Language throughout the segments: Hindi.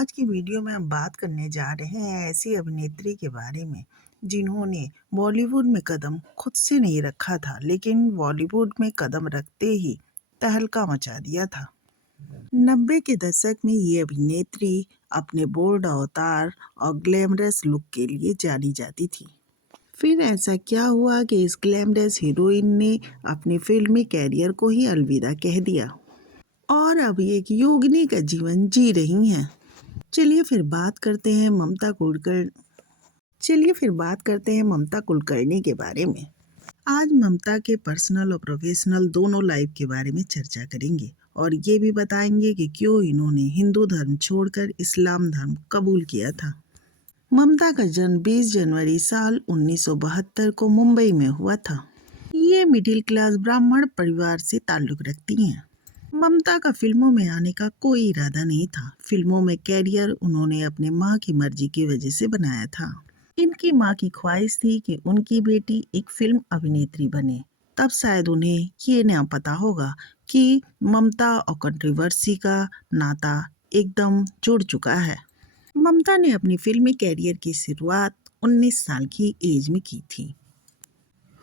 आज की वीडियो में हम बात करने जा रहे हैं ऐसी अभिनेत्री के बारे में जिन्होंने बॉलीवुड में कदम खुद से नहीं रखा था, लेकिन बॉलीवुड में कदम रखते ही तहलका मचा दिया था। 90 के दशक में ये अभिनेत्री अपने बोल्ड अवतार और ग्लैमरस लुक के लिए जानी जाती थी। फिर ऐसा क्या हुआ कि इस ग्लैमरस हीरोइन ने अपने फिल्मी कैरियर को ही अलविदा कह दिया और अब एक योगिनी का जीवन जी रही हैं। चलिए फिर बात करते हैं ममता कुलकर्णी के बारे में। आज ममता के पर्सनल और प्रोफेशनल दोनों लाइफ के बारे में चर्चा करेंगे और ये भी बताएंगे कि क्यों इन्होंने हिंदू धर्म छोड़कर इस्लाम धर्म कबूल किया था। ममता का जन्म 20 जनवरी साल 1972 को मुंबई में हुआ था। ये मिडिल क्लास ब्राह्मण परिवार से ताल्लुक रखती हैं। ममता का फिल्मों में आने का कोई इरादा नहीं था। फिल्मों में कैरियर उन्होंने अपने माँ की मर्जी की वजह से बनाया था। इनकी माँ की ख्वाहिश थी कि उनकी बेटी एक फिल्म अभिनेत्री बने। तब शायद उन्हें ये ना पता होगा कि ममता और कंट्रोवर्सी का नाता एकदम जुड़ चुका है। ममता ने अपनी फिल्मी कैरियर की शुरुआत 19 साल की एज में की थी।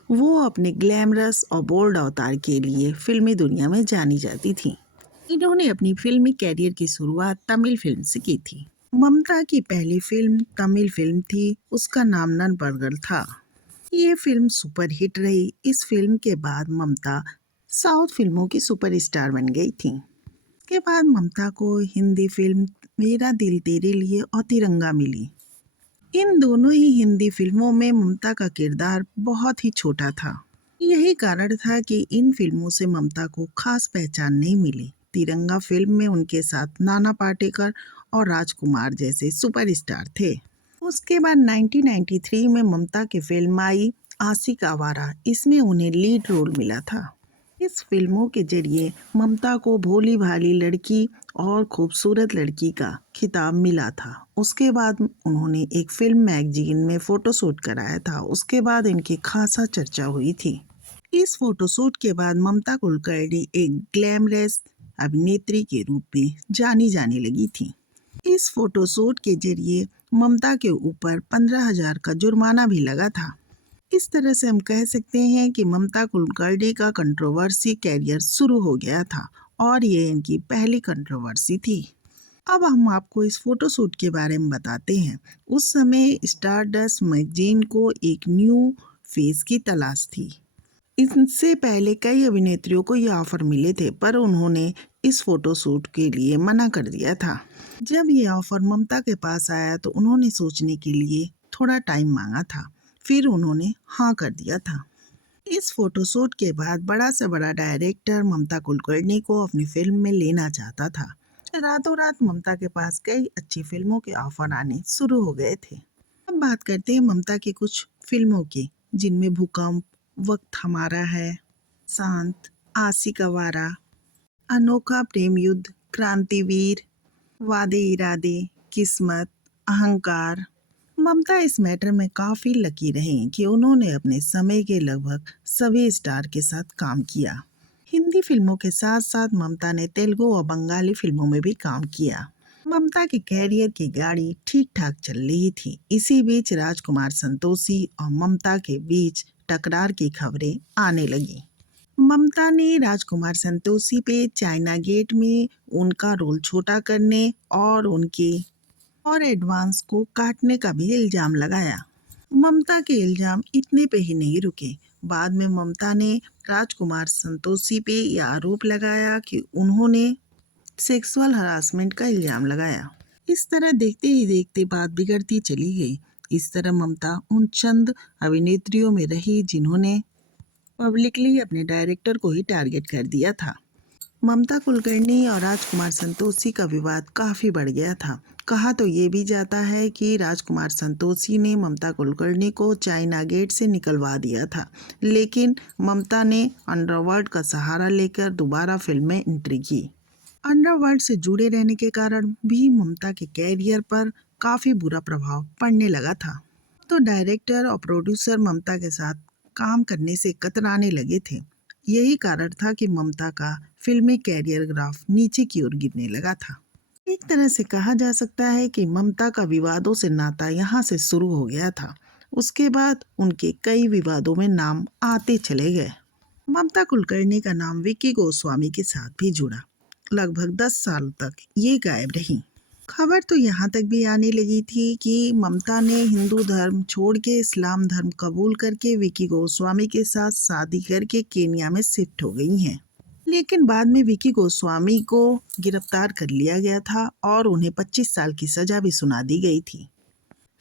वो अपने ग्लैमरस और बोल्ड अवतार के लिए फिल्मी दुनिया में जानी जाती थी। इन्होंने अपनी फिल्मी कैरियर की शुरुआत तमिल फिल्म से की थी। ममता की पहली फिल्म तमिल फिल्म थी, उसका नाम ननबर्गर था। ये फिल्म सुपरहिट रही। इस फिल्म के बाद ममता साउथ फिल्मों की सुपरस्टार बन गई थी। इसके बाद ममता को हिंदी फिल्म मेरा दिल तेरे लिए और तिरंगा मिली। इन दोनों ही हिंदी फिल्मों में ममता का किरदार बहुत ही छोटा था। यही कारण था कि इन फिल्मों से ममता को खास पहचान नहीं मिली। तिरंगा फिल्म में उनके साथ नाना पाटेकर और राजकुमार जैसे सुपरस्टार थे। उसके बाद 1993 में ममता की फिल्म आई आशिक आवारा। इसमें उन्हें लीड रोल मिला था। इस फिल्मों के जरिए ममता को भोली भाली लड़की और खूबसूरत लड़की का खिताब मिला था। उसके बाद उन्होंने एक फिल्म मैगजीन में फोटोशूट कराया था। उसके बाद इनकी खासा चर्चा हुई थी। इस फोटोशूट के बाद ममता कुलकर्णी एक ग्लैमरस अभिनेत्री के रूप में जानी जाने लगी थी। इस फोटोशूट के जरिए ममता के ऊपर 15,000 का जुर्माना भी लगा था। इस तरह से हम कह सकते हैं कि ममता कुलकर्णी का कंट्रोवर्सी कैरियर शुरू हो गया था और ये इनकी पहली कंट्रोवर्सी थी। अब हम आपको इस फोटोशूट के बारे में बताते हैं। उस समय स्टारडस्ट मैगजीन को एक न्यू फेस की तलाश थी। इससे पहले कई अभिनेत्रियों को ये ऑफर मिले थे, पर उन्होंने इस फोटोशूट के लिए मना कर दिया था। जब ये ऑफर ममता के पास आया तो उन्होंने सोचने के लिए थोड़ा टाइम मांगा था, फिर उन्होंने हाँ कर दिया था। इस फोटोशूट के बाद बड़ा से बड़ा डायरेक्टर ममता कुलकर्णी को अपनी फिल्म में लेना चाहता था। रातों रात ममता के पास कई अच्छी फिल्मों के ऑफर आने शुरू हो गए थे। अब बात करते हैं ममता की कुछ फिल्मों की, जिनमें भूकंप, वक्त हमारा है, शांत, आशिक आवारा, अनोखा प्रेम युद्ध, क्रांतिवीर, वादे इरादे, किस्मत, अहंकार। ममता इस मैटर में काफ़ी लकी रहीं कि उन्होंने अपने समय के लगभग सभी स्टार के साथ काम किया। हिंदी फिल्मों के साथ साथ ममता ने तेलुगु और बंगाली फिल्मों में भी काम किया। ममता की कैरियर की गाड़ी ठीक ठाक चल रही थी। इसी बीच राजकुमार संतोषी और ममता के बीच टकरार की खबरें आने लगी। ममता ने राजकुमार संतोषी पे चाइना गेट में उनका रोल छोटा करने और एडवांस को काटने का भी इल्जाम लगाया। ममता के इल्जाम इतने पे ही नहीं रुके। बाद में ममता ने राजकुमार संतोषी पे यह आरोप लगाया कि उन्होंने सेक्सुअल हरासमेंट का इल्जाम लगाया। इस तरह देखते ही देखते बात बिगड़ती चली गई। इस तरह ममता उन चंद अभिनेत्रियों में रही जिन्होंने पब्लिकली अपने डायरेक्टर को ही टारगेट कर दिया था। ममता कुलकर्णी और राजकुमार संतोषी का विवाद काफ़ी बढ़ गया था। कहा तो ये भी जाता है कि राजकुमार संतोषी ने ममता कुलकर्णी को चाइना गेट से निकलवा दिया था, लेकिन ममता ने अंडरवर्ल्ड का सहारा लेकर दोबारा फिल्म में एंट्री की। अंडरवर्ल्ड से जुड़े रहने के कारण भी ममता के कैरियर पर काफ़ी बुरा प्रभाव पड़ने लगा था। तो डायरेक्टर और प्रोड्यूसर ममता के साथ काम करने से कतराने लगे थे। यही कारण था कि ममता का फिल्मी कैरियर ग्राफ नीचे की ओर गिरने लगा था। एक तरह से कहा जा सकता है कि ममता का विवादों से नाता यहाँ से शुरू हो गया था। उसके बाद उनके कई विवादों में नाम आते चले गए। ममता कुलकर्णी का नाम विक्की गोस्वामी के साथ भी जुड़ा। लगभग 10 साल तक ये गायब रही। खबर तो यहाँ तक भी आने लगी थी कि ममता ने हिंदू धर्म छोड़ के इस्लाम धर्म कबूल करके विक्की गोस्वामी के साथ शादी करके केन्या में शिफ्ट हो गई हैं। लेकिन बाद में विक्की गोस्वामी को गिरफ्तार कर लिया गया था और उन्हें 25 साल की सजा भी सुना दी गई थी।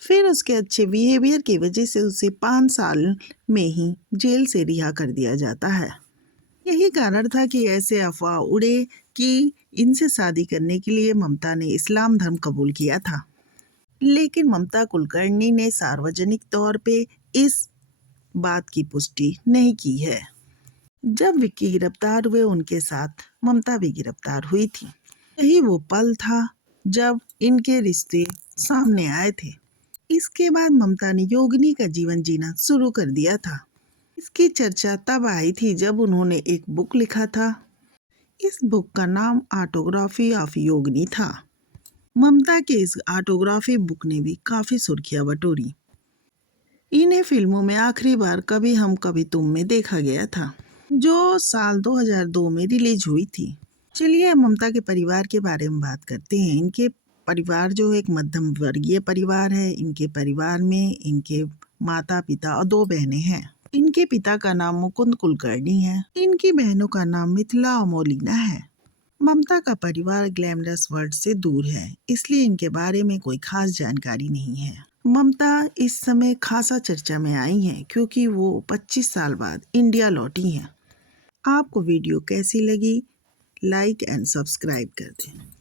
फिर उसके अच्छे बिहेवियर की वजह से उसे 5 साल में ही जेल से रिहा कर दिया जाता है। यही कारण था कि ऐसे अफवाह उड़े कि इनसे शादी करने के लिए ममता ने इस्लाम धर्म कबूल किया था। लेकिन ममता कुलकर्णी ने सार्वजनिक तौर पे इस बात की पुष्टि नहीं की है। जब विक्की गिरफ्तार हुए उनके साथ ममता भी गिरफ्तार हुई थी। यही वो पल था जब इनके रिश्ते सामने आए थे। इसके बाद ममता ने योगिनी का जीवन जीना शुरू कर दिया था। इसकी चर्चा तब आई थी जब उन्होंने एक बुक लिखा था। इस बुक का नाम ऑटोग्राफी ऑफ योगिनी था। ममता के इस ऑटोग्राफी बुक ने भी काफी सुर्खियां बटोरी। इन्हें फिल्मों में आखिरी बार कभी हम कभी तुम में देखा गया था, जो साल 2002 में रिलीज हुई थी। चलिए ममता के परिवार के बारे में बात करते हैं। इनके परिवार जो एक मध्यम वर्गीय परिवार है। इनके परिवार में इनके माता पिता और 2 बहनें हैं। इनके पिता का नाम मुकुंद कुलकर्णी है। इनकी बहनों का नाम मिथिला और मौलिना है। ममता का परिवार ग्लैमरस वर्ल्ड से दूर है, इसलिए इनके बारे में कोई खास जानकारी नहीं है। ममता इस समय खासा चर्चा में आई हैं क्योंकि वो 25 साल बाद इंडिया लौटी हैं। आपको वीडियो कैसी लगी? लाइक एंड सब्सक्राइब कर दें।